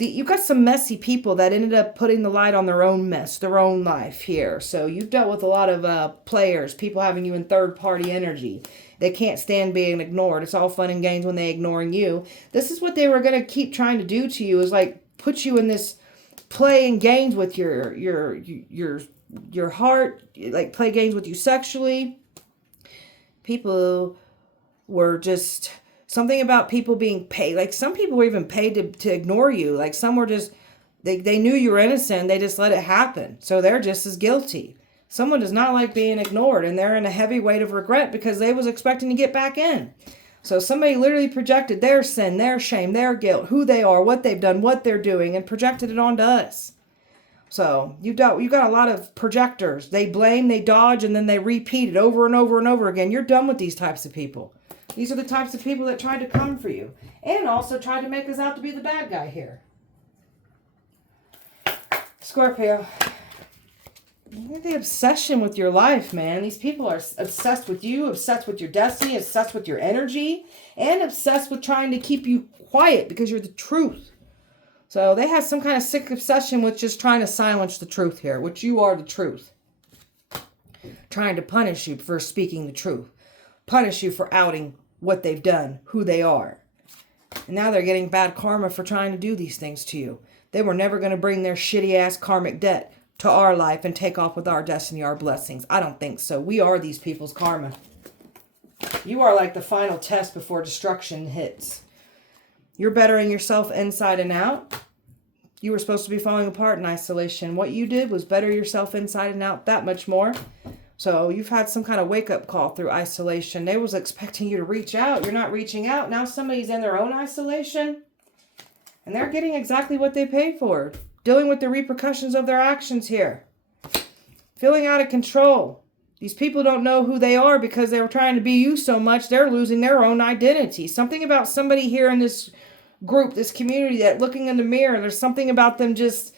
you got some messy people that ended up putting the light on their own mess, their own life here. So you've dealt with a lot of players, people having you in third-party energy. They can't stand being ignored. It's all fun and games when they're ignoring you. This is what they were going to keep trying to do to you, is like put you in this playing games with your heart, like play games with you sexually. People were just... Something about people being paid. Like some people were even paid to ignore you. Like some were just, they knew you were innocent. They just let it happen. So they're just as guilty. Someone does not like being ignored. And they're in a heavy weight of regret because they was expecting to get back in. So somebody literally projected their sin, their shame, their guilt, who they are, what they've done, what they're doing, and projected it onto us. So you got a lot of projectors. They blame, they dodge, and then they repeat it over and over and over again. You're done with these types of people. These are the types of people that tried to come for you. And also tried to make us out to be the bad guy here. Scorpio. The obsession with your life, man. These people are obsessed with you, obsessed with your destiny, obsessed with your energy, and obsessed with trying to keep you quiet because you're the truth. So they have some kind of sick obsession with just trying to silence the truth here, which you are the truth. Trying to punish you for speaking the truth. Punish you for outing what they've done, who they are. And now they're getting bad karma for trying to do these things to you. They were never going to bring their shitty ass karmic debt to our life and take off with our destiny, our blessings. I don't think so. We are these people's karma. You are like the final test before destruction hits. You're bettering yourself inside and out. You were supposed to be falling apart in isolation. What you did was better yourself inside and out that much more. So you've had some kind of wake-up call through isolation. They was expecting you to reach out. You're not reaching out. Now somebody's in their own isolation. And they're getting exactly what they paid for. Dealing with the repercussions of their actions here. Feeling out of control. These people don't know who they are because they were trying to be you so much. They're losing their own identity. Something about somebody here in this group, this community, that looking in the mirror, there's something about them just...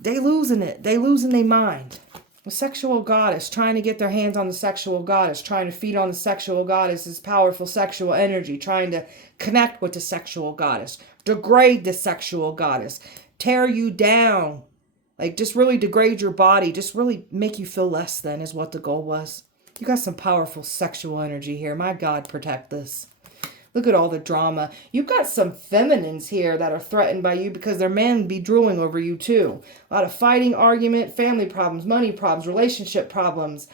They losing it. They losing their mind. The sexual goddess, trying to get their hands on the sexual goddess, trying to feed on the sexual goddess's powerful sexual energy, trying to connect with the sexual goddess, degrade the sexual goddess, tear you down, like just really degrade your body, just really make you feel less than is what the goal was. You got some powerful sexual energy here. My God, protect this. Look at all the drama. You've got some feminines here that are threatened by you because their men be drooling over you too. A lot of fighting, argument, family problems, money problems, relationship problems,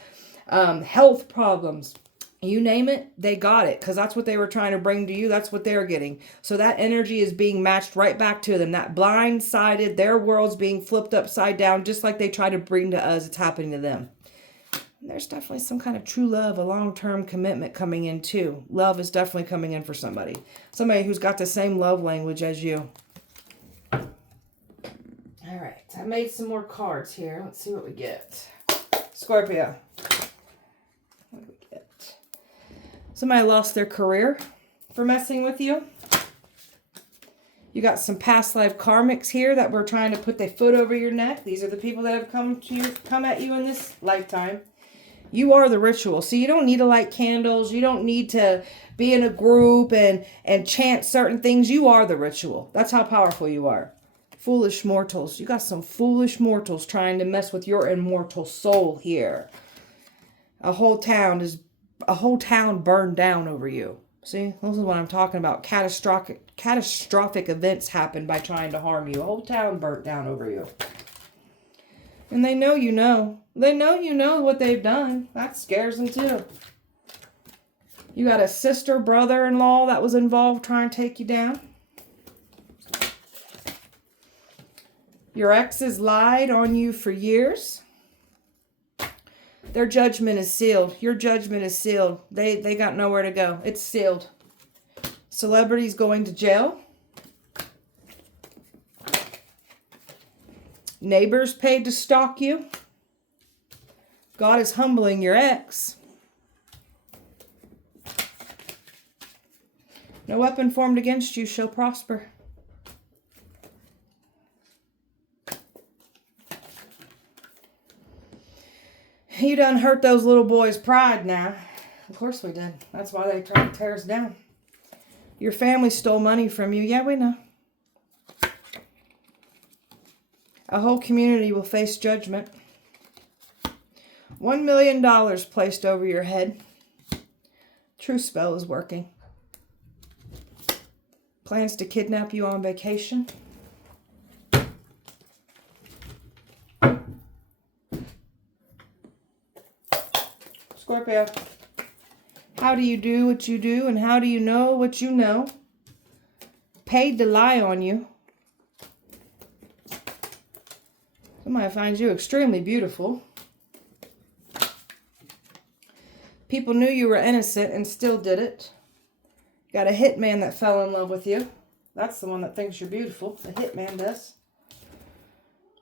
health problems. You name it, they got it because that's what they were trying to bring to you. That's what they're getting. So that energy is being matched right back to them. That blindsided, their world's being flipped upside down just like they try to bring to us. It's happening to them. There's definitely some kind of true love, a long-term commitment coming in too. Love is definitely coming in for somebody. Somebody who's got the same love language as you. All right, I made some more cards here. Let's see what we get. Scorpio. What do we get? Somebody lost their career for messing with you. You got some past life karmics here that were trying to put their foot over your neck. These are the people that have come at you in this lifetime. You are the ritual. So you don't need to light candles. You don't need to be in a group and chant certain things. You are the ritual. That's how powerful you are. Foolish mortals. You got some foolish mortals trying to mess with your immortal soul here. A whole town burned down over you. See, this is what I'm talking about. Catastrophic events happen by trying to harm you. A whole town burnt down over you. And they know you know. They know you know what they've done. That scares them too. You got a sister, brother-in-law that was involved trying to take you down. Your exes lied on you for years. Their judgment is sealed. Your judgment is sealed. They got nowhere to go. It's sealed. Celebrities going to jail. Neighbors paid to stalk you. God is humbling your ex. No weapon formed against you shall prosper. You done hurt those little boys' pride now. Of course we did. That's why they tried to tear us down. Your family stole money from you. Yeah, we know. A whole community will face judgment. $1 million placed over your head. True spell is working. Plans to kidnap you on vacation. Scorpio, how do you do what you do, and how do you know what you know? Paid to lie on you. Somebody finds you extremely beautiful. People knew you were innocent and still did it. You got a hitman that fell in love with you. That's the one that thinks you're beautiful. The hitman does.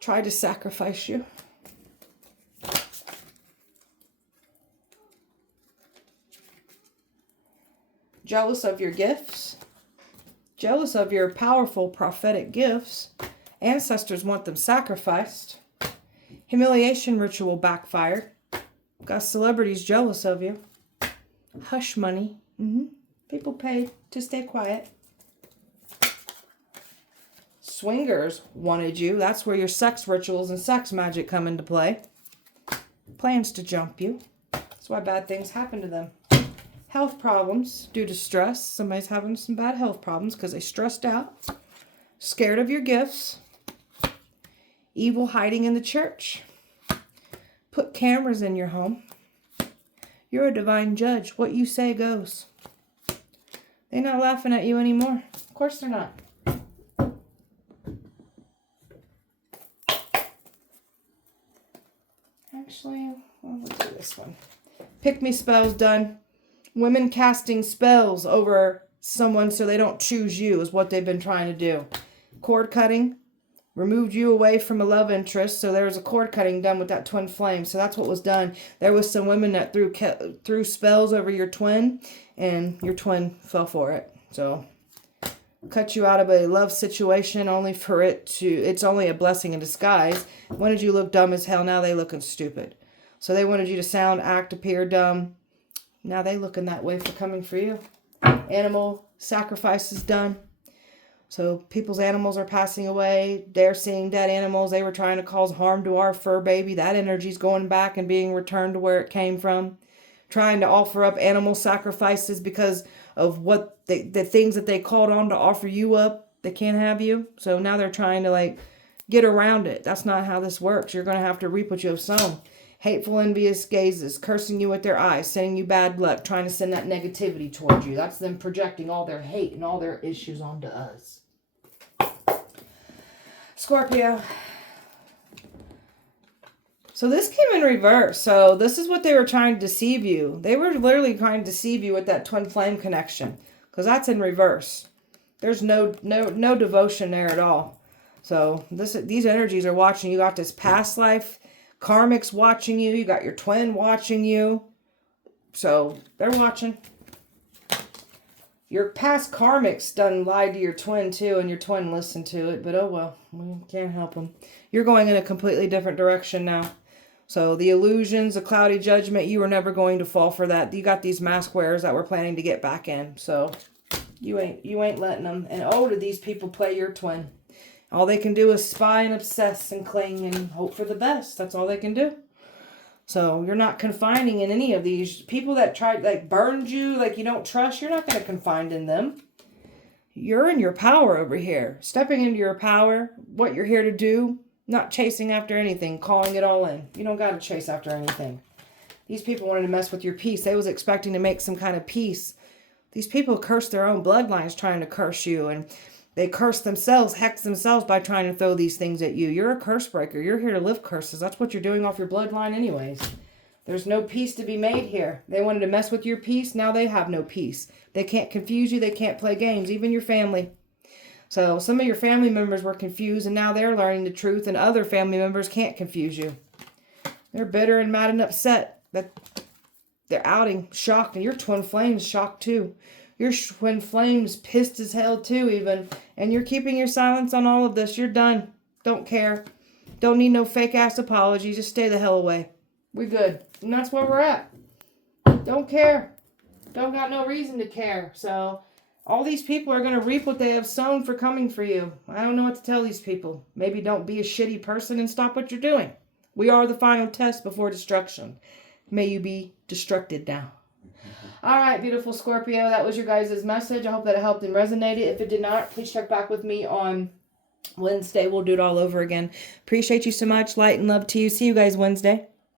Tried to sacrifice you. Jealous of your gifts. Jealous of your powerful prophetic gifts. Ancestors want them sacrificed. Humiliation ritual backfired. Got celebrities jealous of you. Hush money. People paid to stay quiet. Swingers wanted you. That's where your sex rituals and sex magic come into play. Plans to jump you. That's why bad things happen to them. Health problems due to stress. Somebody's having some bad health problems because they stressed out. Scared of your gifts. Evil hiding in the church. Put cameras in your home. You're a divine judge. What you say goes. They're not laughing at you anymore. Of course they're not. Actually, let's do this one. Pick me spells done. Women casting spells over someone so they don't choose you is what they've been trying to do. Cord cutting. Removed you away from a love interest. So there was a cord cutting done with that twin flame. So that's what was done. There was some women that threw spells over your twin. And your twin fell for it. So cut you out of a love situation only for it to... It's only a blessing in disguise. Wanted you look dumb as hell. Now they looking stupid. So they wanted you to sound, act, appear dumb. Now they looking that way for coming for you. Animal sacrifices done. So people's animals are passing away. They're seeing dead animals. They were trying to cause harm to our fur baby. That energy's going back and being returned to where it came from. Trying to offer up animal sacrifices because of what the things that they called on to offer you up. They can't have you. So now they're trying to get around it. That's not how this works. You're going to have to reap what you have sown. Hateful, envious gazes, cursing you with their eyes, sending you bad luck, trying to send that negativity towards you. That's them projecting all their hate and all their issues onto us. Scorpio. So this came in reverse. So this is what they were trying to deceive you. They were literally trying to deceive you with that twin flame connection. Because that's in reverse. There's no devotion there at all. So these energies are watching. You got this past life. Karmic's watching you. You got your twin watching you. So they're watching. Your past karmics done lied to your twin too, and your twin listened to it. But oh well, we can't help them. You're going in a completely different direction now. So the illusions, the cloudy judgment, you were never going to fall for that. You got these mask wearers that were planning to get back in. So you ain't letting them. And oh, did these people play your twin? All they can do is spy and obsess and cling and hope for the best. That's all they can do. So you're not confining in any of these. People that tried, like, burned you, like you don't trust, you're not going to confine in them. You're in your power over here. Stepping into your power, what you're here to do, not chasing after anything, calling it all in. You don't got to chase after anything. These people wanted to mess with your peace. They was expecting to make some kind of peace. These people curse their own bloodlines trying to curse you, and they curse themselves, hex themselves by trying to throw these things at you. You're a curse breaker. You're here to lift curses. That's what you're doing off your bloodline anyways. There's no peace to be made here. They wanted to mess with your peace. Now they have no peace. They can't confuse you. They can't play games, even your family. So some of your family members were confused, and now they're learning the truth, and other family members can't confuse you. They're bitter and mad and upset that they're outing, shocked, and your twin flame's shocked too. Your twin flame's pissed as hell too even. And you're keeping your silence on all of this. You're done. Don't care. Don't need no fake ass apology. Just stay the hell away. We're good. And that's where we're at. Don't care. Don't got no reason to care. So all these people are going to reap what they have sown for coming for you. I don't know what to tell these people. Maybe don't be a shitty person and stop what you're doing. We are the final test before destruction. May you be destructed now. All right, beautiful Scorpio, that was your guys' message. I hope that it helped and resonated. If it did not, please check back with me on Wednesday. We'll do it all over again. Appreciate you so much. Light and love to you. See you guys Wednesday.